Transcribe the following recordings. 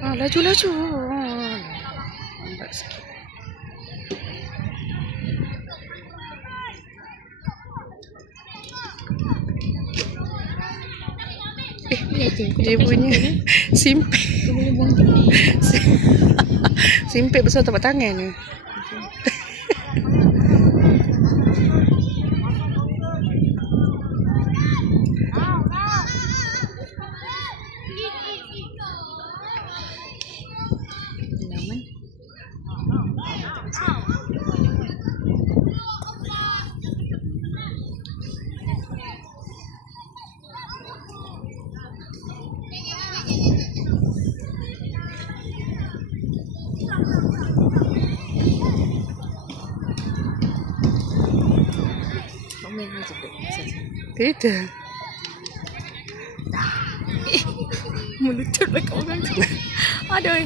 Laju. Lambat sikit. Dia punya simpek. Simpek besar tapak tangan ni. Tidak. Melutut belakang orang tu. Aduh.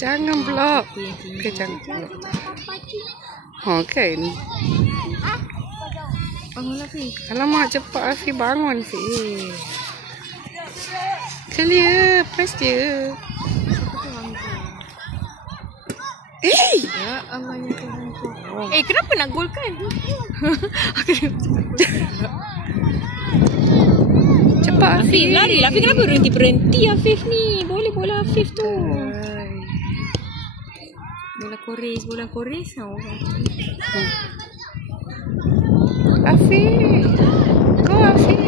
Jangan blok. Okay, jangan blok. Kan. Bangunlah, Fi. Alamak, cepat Afi bangun, Fi. Clear. Press dia. Ya Allah, ya Tuhan ku. Kenapa nak golkan? Cepat Afif. Lari lah. Afif kenapa berhenti Afif ni? Boleh bola Afif tu. Bola kores. Afif. Go Afif.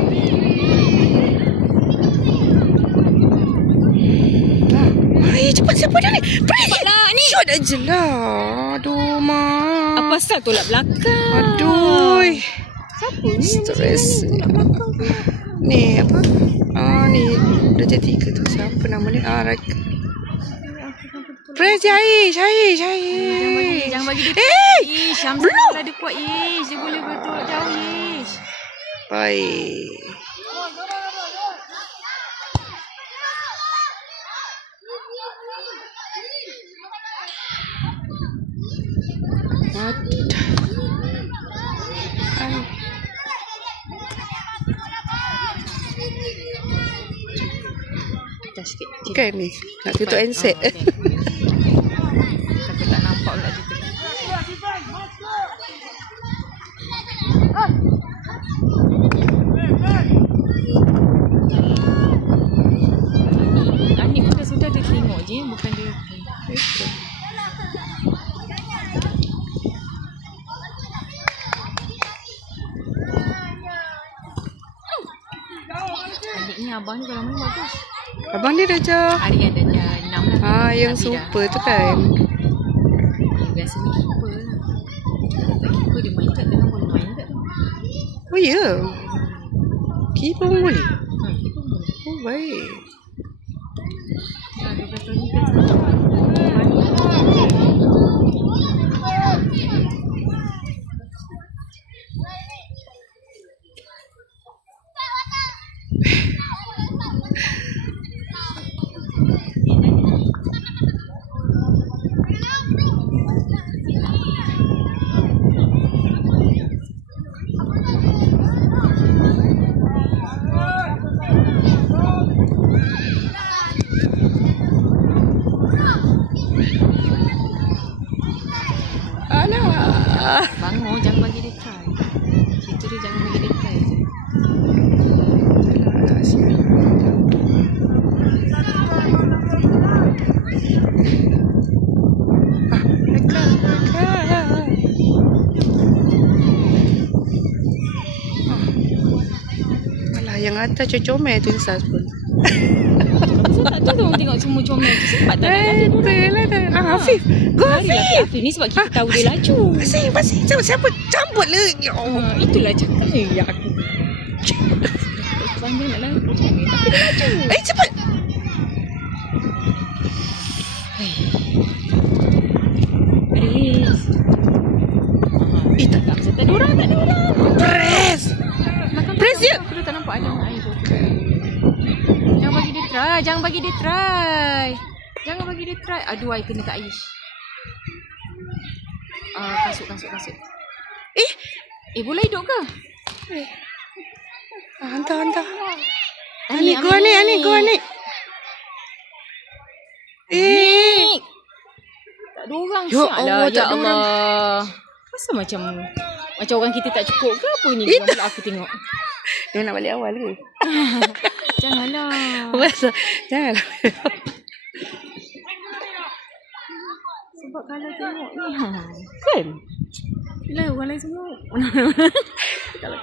Cepat siapa dah ni? Cepatlah ni. Shot aje lah. Aduh, Mak. Apa asal tolak belakang? Aduh. Siapa ni? Stres. Ni apa? Ni Darjah 3 tu. Siapa nama ni? Press Jaish. Jangan bagi dia. Syamsul ada kuat Dia boleh bertolak jauh Baik. Kan ni nak tutup handset. Takut tak nampak pula kita. Ani pun sudah dia tengok je, bukan dia. Adiknya abang ni kalau main bagus. Abang dia Darjah. Hari yang Darjah 6 lah. Yang super tu kan. Biasanya keeper lah. Tak keeper dia main kat tengah pun main kat tu. Oh ya. Keeper pun boleh. Keeper boleh. Oh baik. 12 tahun ni kan. Bangun, jangan bagi dia try. Situ dia jangan bagi dia try. Alah, yang atas comel tu Insas pun. Saya tak tahu orang tengok semua comel tu. Sempat tak nak lari. Betul lah. Afif. Go Afif. Afif ni sebab kita tahu dia laju. Pasing. Siapa? Camput le. Ya Allah. Itulah cakapnya. Ya aku. Pandai nak lari. Tapi dia laju. Cepat. Release. Tak ada orang. Press. Press dia. Aku dah tak nampak ada air tu. Jangan bagi dia try. Aduh, air kena kat Aish. Kasut. Bola hidup ke? Hantar. Anik, go Anik. Tak ada orang. Ya Allah, ya Allah. Masa macam orang kita tak cukup ke apa ni? Pula aku tengok. Dia nak balik awal ke? Janganlah. Janganlah. Sebab kalau tengok ni. Kan? Yelah orang lain semua. Kalau.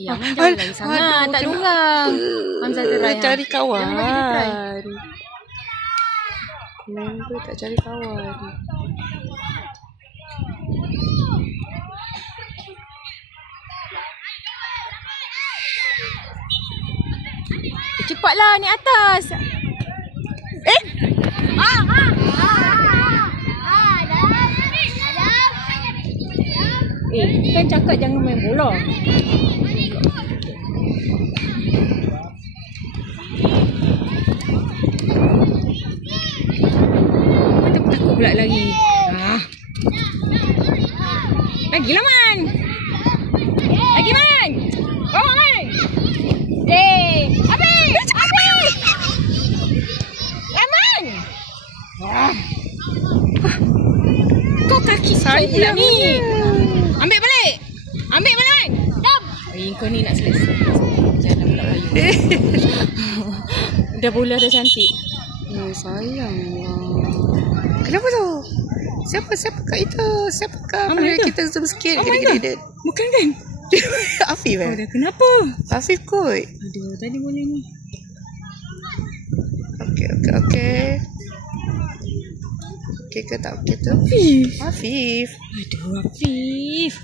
Ya, jangan lagi sangat. Tak ada orang. Hamzah try. Cari kawan. Jangan bagi dia try. Member tak cari kawan. Cepatlah ni atas. Kan cakap jangan main bola. Takut pula lagi. Lagilah Man. Lagi Man. Bawa Man. Abi. Laman. Kau kaki saya ni. Ambil balik Man. Dam. Kau ni nak selesai. Jangan pula kayu. Dah bola dah cantik. Sayang. Kenapa tu? Siapa kat itu? Siapa kat kita zoom sikit. Gede-gede. Bukan kan? Afif dah kenapa? Afif kot. Aduh, tadi boleh ni. Okey. Okey ke tak okey tu? Afif. Aduh, Afif.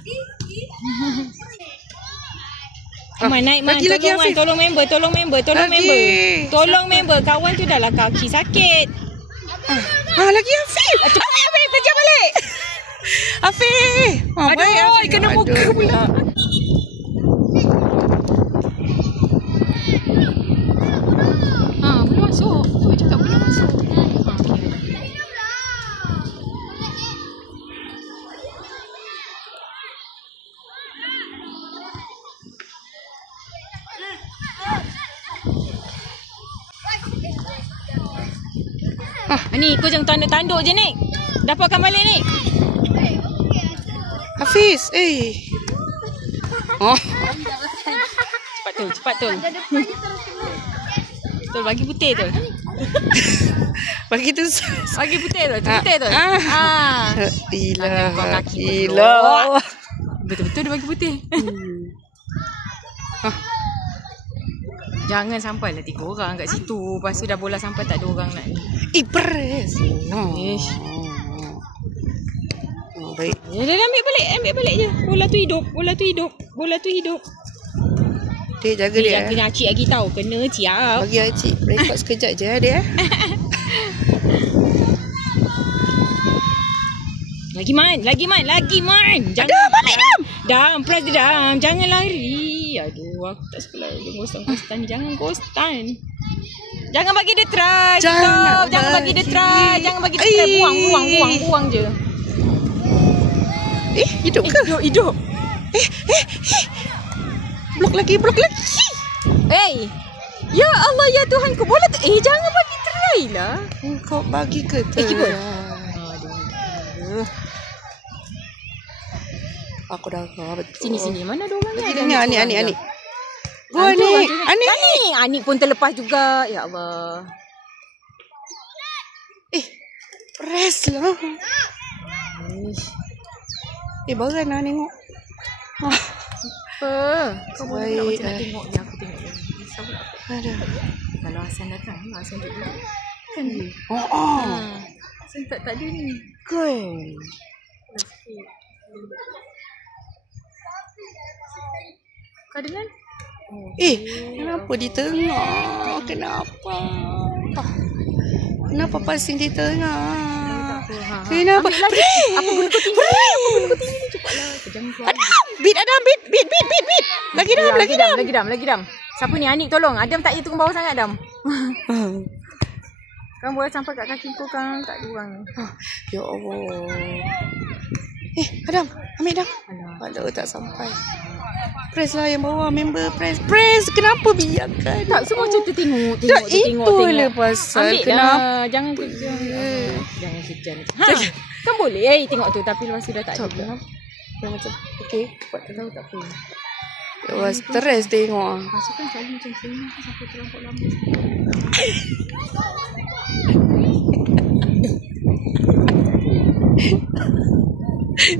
Naik Man. Lagi Afif. Tolong member. Tolong member. Kawan tu dah lah kaki sakit. Lagi Afif. Afif, kerja balik. Afif. Aduh, kena muka pula. Boleh masuk. Tu cakap boleh masuk. Ni kau jangan tanduk-tanduk je ni. Dapatkan balik ni. Hafiz, Cepat tu. Betul, bagi putih tu. Bagi tu. Bagi putih tu. Ilah. Betul-betul dia bagi putih. Jangan sampai lah 3 orang kat situ. Lepas tu dah bola sampai tak ada orang nak ni. Peres. Baik. Dia ambil balik je. Bola tu hidup. Dia jaga dia. Kena acik lagi tahu. Kena siap. Bagi acik rekod sekejap je dia. Lagi man. Jangan balik Dam. Press dia Dam. Jangan lari. Aduh, aku tak suka lah. Dia ghostan. Jangan ghostan. Jangan bagi dia try. Jangan bagi dia try. Buang je. Hidup ke? Hidup. Blok lagi. Ya Allah, ya Tuhan, kau bola tu. Jangan bagi try lah. Kau bagi ke tu? Aku dah betul. Sini. Mana ada orang ni? Anik. Gua Anik. Anik pun terlepas juga. Ya Allah. Rest lah. Baran lah tengok. Apa? Kau boleh nak macam nak tengok je. Aku tengok je. Kalau Hasan datang, Hasan duduk. Kan? Hasan tak ada ni. Kan? Kau dengar? Kenapa di tengah? Kenapa pasing di tengah? Kenapa? Apa guna kau tinggi ni? Cepatlah. Jangan keluar. Adam, beat. Lagi dam. Lagi dam. Siapa ni? Anik tolong. Adam tak payah turun bawah sangat, Dam. Kan boleh sampai kat kaki kau kan tak ada orang. Ya Allah. Adam, ambil dah. Aduh, tak sampai. Press lah yang bawah, member press. Kenapa biarkan? Tak, semua macam tengok. Itulah pasal. Ambil kenapa? lah, jangan kejar. Jangan kejar. Kan boleh tengok tu tapi lepas tu dah tak ada. Macam, okay. Buat tahu tak apa. Wah, stres tengok. Pasal kan selalu macam sini sampai terlampau lama.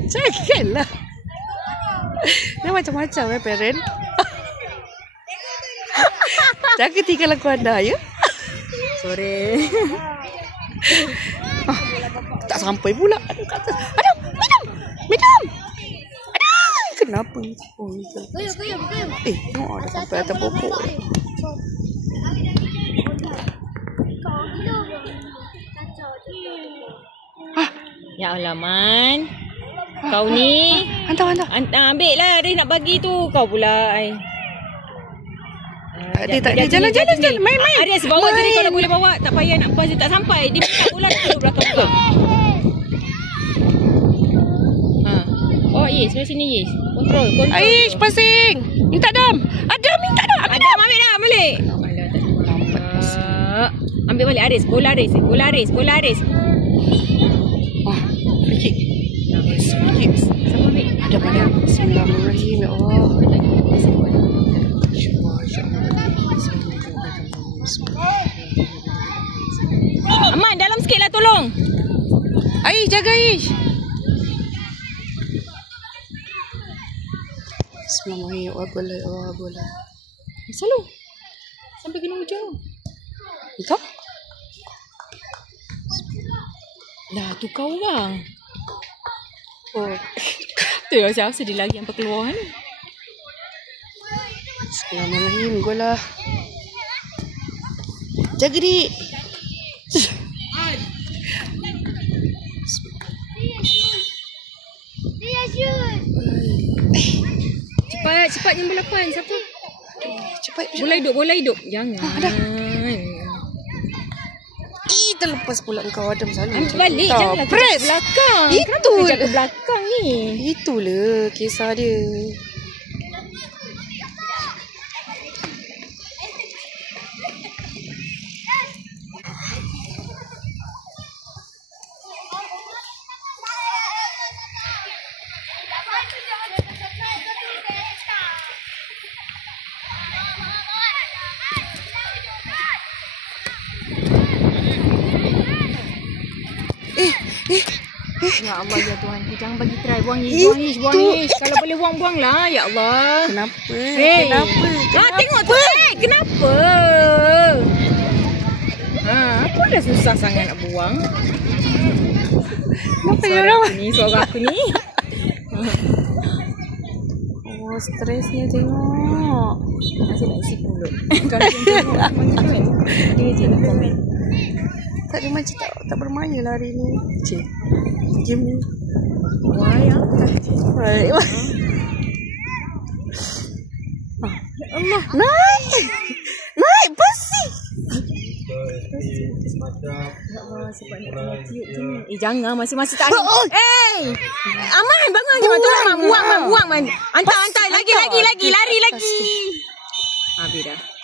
Janganlah. Dia macam-macam parent. Jangan tinggal aku anda ya. Sorry. Tak sampai pula. Adam, minum. Kenapa? Tengok dah sampai atas pokok. Ya Allah, Man. Kau ni. Hantar. Ambil lah. Dia nak bagi tu. Kau pula. Dia jalan. Main. Aris, bawa tadi kalau boleh bawa. Tak payah nak pas dia tak sampai. Dia minta bola dia duduk belakang kau. Oh, yes. Sebelah sini, yes. Kontrol. Aish, pasing. Minta Adam. Adam, minta Adam. Ambil dah, balik. Ambil balik Aris. Bola Aris. Sedikit. Ada pada. Bismillahirrahmanirrahim. Ya Allah. Aman, dalam sikit lah tolong. Aish, jaga Aish. Bismillahirrahmanirrahim. Allah. Selalu. Sampai kena hujung. Betul? Lah, tu kau orang. Oh. Tu lah siapa sedih lagi sampai keluar ni. Bismillahirrahmanirrahim. Golah. Jaga dik. Cepat nombor 8. Siapa? Cepat. Bola hidup. Jangan. Ada. Terlepas pula kau Adam sana. Ambil balik. Janganlah press. Ke belakang. Itu. Kenapa ke belakang ni? Itulah kisah dia. Ya Allah, ya Tuhan. Jangan bagi try. Buang Ish. Kalau boleh buang lah. Ya Allah. Kenapa? Tengok tu. Kenapa? Aku dah susah sangat nak buang. Kenapa ya orang? Suara aku ni. Oh, stresnya tengok. Masih nak isi mulut. Kalau yang tengok macam kan. Dia je nak komen. Tak ada macam tak bermain lah hari ni. Game ni. Wah, ya. Ya Allah. Naik pasti. Ya Allah, sebab nak kena tiup je. Jangan. Masih tak ada. Aman, bangun je. Tolong, buang, Man. Hantar. Lagi. Lari lagi. Habis dah.